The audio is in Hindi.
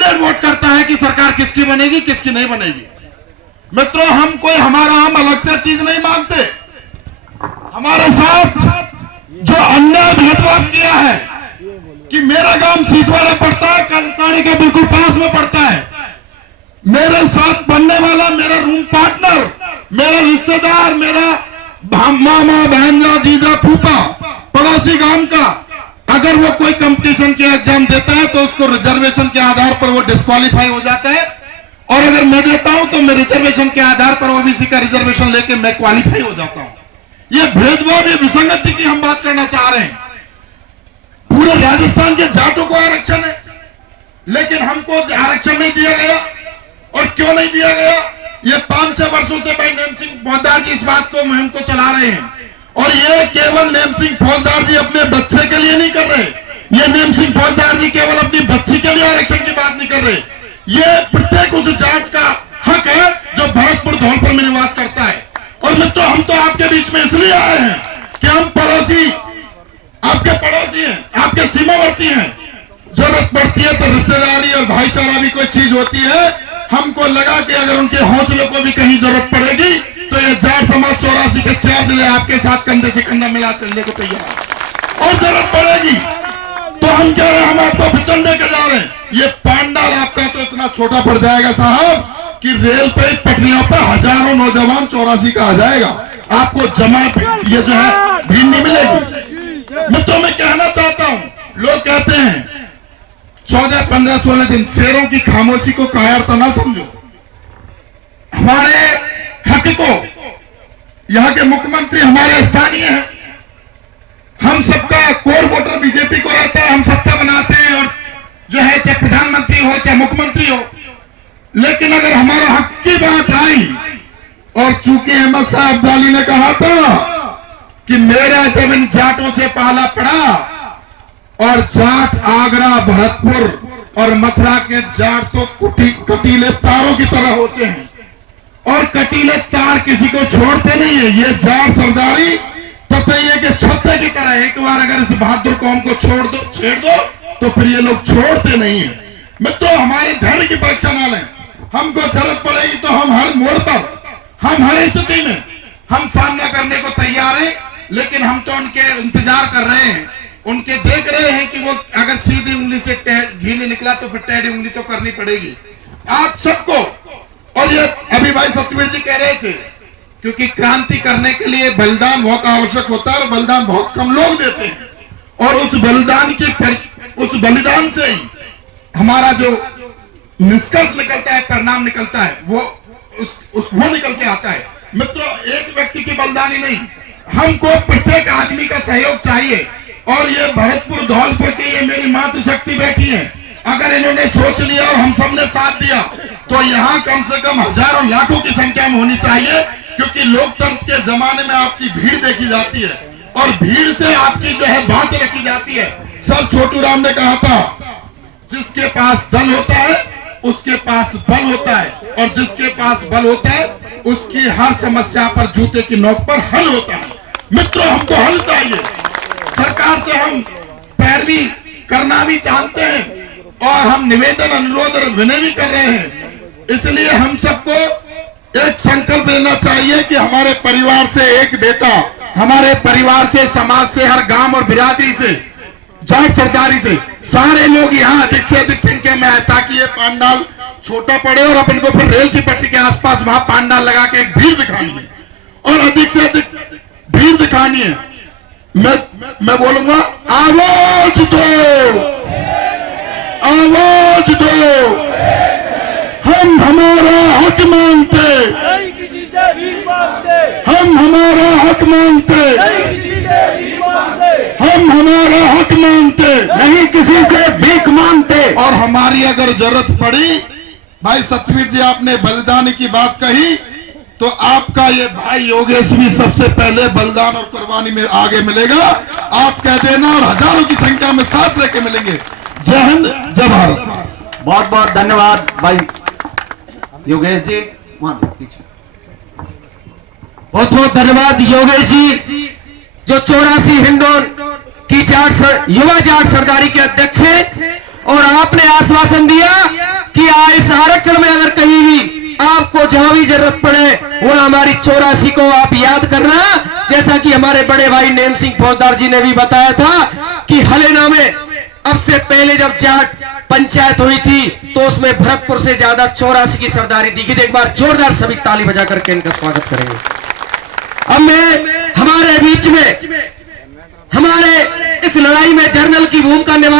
डिसाइडेड वोट करता है कि सरकार किसकी बनेगी किसकी नहीं बनेगी। मित्रों, हम कोई हम अलग से चीज नहीं मांगते। हमारे साथ जो अन्याय भेदभाव किया है कि मेरा गांव सीसवाड़ा पड़ता है, कलसाड़ी के बिल्कुल पास में पड़ता है, मेरे साथ बनने वाला मेरा रूम पार्टनर, मेरा रिश्तेदार, मेरा मामा, भांजा, जीजा, फूफा, पड़ोसी गांव का, अगर वो कोई कंपटीशन के एग्जाम देता है तो उसको रिजर्वेशन के आधार पर वो डिस्क्वालीफाई हो जाता है, और अगर मैं देता हूं तो मैं रिजर्वेशन के आधार पर ओबीसी का रिजर्वेशन लेके मैं क्वालिफाई हो जाता हूं। ये भेदभाव, ये विसंगति की हम बात करना चाह रहे हैं। पूरे राजस्थान के जाटों को आरक्षण है, लेकिन हमको आरक्षण नहीं दिया गया। और क्यों नहीं दिया गया? ये 5-6 वर्षों से भाई नेम सिंह फौजदार जी इस बात को मुहिम को चला रहे हैं, और ये केवल नेम सिंह फौजदार जी अपने बच्चे के लिए नहीं कर रहे। ये नेम सिंह फौजदार जी केवल अपनी बच्ची के लिए आरक्षण की बात नहीं कर रहे। ये प्रत्येक उस जाट का हक है जो भरतपुर धौलपुर में निवास करता है। और मित्रों, हम तो आपके बीच में इसलिए आए हैं कि हम पड़ोसी, आपके पड़ोसी हैं, आपके सीमावर्ती हैं। जरूरत पड़ती है तो रिश्तेदारी और भाईचारा भी कोई चीज होती है। हमको लगा कि अगर उनके हौसलों को भी कहीं जरूरत पड़ेगी तो ये जाट समाज 84 के 4 जिले आपके साथ कंधे से कंधा मिला चलने को तैयार। और जरूरत पड़ेगी तो हम कह रहे हैं, हम आपको वचन देकर जा रहे हैं। ये पांडाल आपका तो इतना छोटा पड़ जाएगा साहब कि रेल पे पटरियों पर हजारों नौजवान 84 का आ जाएगा। आपको जमा ये जो है भीड़ नहीं मिलेगी। मित्रों, मैं कहना चाहता हूं, लोग कहते हैं 14, 15, 16 दिन शेरों की खामोशी को कायरता ना समझो। हमारे हक को यहाँ के मुख्यमंत्री हमारे स्थानीय हैं। हम सबका कोर वोटर बीजेपी को रहता है, हम सत्ता बनाते हैं, और जो है चाहे प्रधानमंत्री हो चाहे मुख्यमंत्री हो। लेकिन अगर हमारा हक की बात आई, और चूंकि अहमद शाह अब्दाली ने कहा था कि मेरा जब इन जाटों से पहला पड़ा, और जाट आगरा, भरतपुर और मथुरा के जाट तो कटीले तारों की तरह होते हैं, और कटीले तार किसी को छोड़ते नहीं है। ये जाट सरदारी ततैये के छत्ते की तरह, एक बार अगर इस बहादुर कौम को छेड़ दो तो फिर ये लोग छोड़ते नहीं है। मित्रों, हमारे धैर्य की परीक्षा ना लें। हमको जरूरत पड़ेगी तो हम हर मोड़ पर, हम हर स्थिति में हम सामना करने को तैयार हैं। लेकिन हम तो उनके इंतजार कर रहे हैं, उनके देख रहे हैं कि वो अगर सीधी उंगली से घी नहीं निकला तो फिर टेढ़ी उंगली तो करनी पड़ेगी आप सबको। और ये अभी भाई सतवीर जी कह रहे थे, क्योंकि क्रांति करने के लिए बलिदान बहुत आवश्यक होता है, और बलिदान बहुत कम लोग देते हैं। और उस बलिदान से ही हमारा जो निष्कर्ष निकलता है, परिणाम निकलता है, वो निकल के आता है। मित्रों, एक व्यक्ति की बलिदानी नहीं, हमको प्रत्येक आदमी का सहयोग चाहिए। और ये भरतपुर धौलपुर की ये मेरी मातृशक्ति बैठी है, अगर इन्होंने सोच लिया और हम सबने साथ दिया तो यहाँ कम से कम हजारों लाखों की संख्या में होनी चाहिए। क्योंकि लोकतंत्र के जमाने में आपकी भीड़ देखी जाती है, और भीड़ से आपकी जो है बात रखी जाती है। सर छोटू राम ने कहा था, जिसके पास दल होता है उसके पास बल होता है, और जिसके पास बल होता है उसकी हर समस्या पर जूते की नोक पर हल होता है। मित्रों, हमको हल चाहिए। सरकार से हम पैरवी करना भी चाहते हैं, और हम निवेदन, अनुरोध और विनय भी कर रहे हैं। इसलिए हम सबको एक संकल्प लेना चाहिए कि हमारे परिवार से एक बेटा, हमारे परिवार से, समाज से, हर गांव और बिरादरी से, जाट सरदारी से सारे लोग यहाँ अधिक से अधिक संख्या में आए, ताकि ये पांडाल छोटा पड़े और अपन को फिर रेल की पटरी के आसपास वहां पांडाल लगा के एक भीड़ दिखानी है, और अधिक से अधिक भीड़ दिखानी है। मैं बोलूंगा, आवाज दो, आवाज दो। हम हमारा हक मांगते, नहीं किसी से भीख मांगते। हम हमारा हक मांगते, नहीं किसी से भीख मांगते। हम हमारा हक मांगते, नहीं किसी से भीख मांगते। और हमारी अगर जरूरत पड़ी, भाई सतवीर जी आपने बलिदान की बात कही, तो आपका ये भाई योगेश भी सबसे पहले बलिदान और कुर्बानी में आगे मिलेगा। आप कह देना, और हजारों की संख्या में साथ लेके मिलेंगे। जय हिंद, जय भारत। बहुत बहुत धन्यवाद भाई योगेश जी, पीछे। बहुत बहुत धन्यवाद योगेश जी, जो 84 हिंडोन की युवा जाट सरदारी के अध्यक्ष हैं। और आपने आश्वासन दिया कि इस आरक्षण में अगर कहीं भी आपको जहां भी जरूरत पड़े वो हमारी 84 को आप याद करना। जैसा कि हमारे बड़े भाई नेम सिंह फौजदार जी ने भी बताया था कि हलेना में अब से पहले जब जाट पंचायत हुई थी तो उसमें भरतपुर से ज्यादा 84 की सरदारी दिखी थी। एक बार जोरदार सभी ताली बजा करके इनका स्वागत करेंगे। अब मैं हमारे बीच में हमारे इस लड़ाई में जर्नल की भूमिका निभा